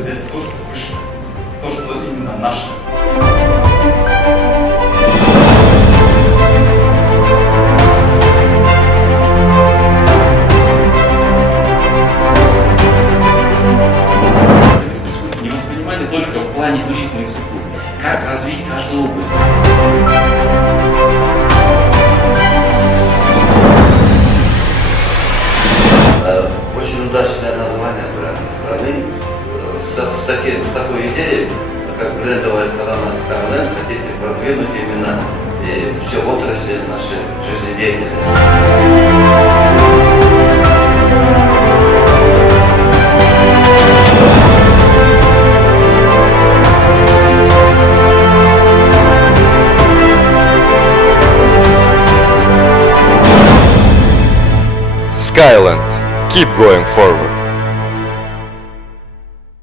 взять то, что выше, то, что именно наше. Не воспринимали только в плане туризма и СПУ. Как развить каждую область. Очень удачное название бренда страны. С такой идеей, как брендовая сторона Skyland, хотите продвинуть именно все отрасли нашей жизнедеятельности. Skyland. Keep going forward.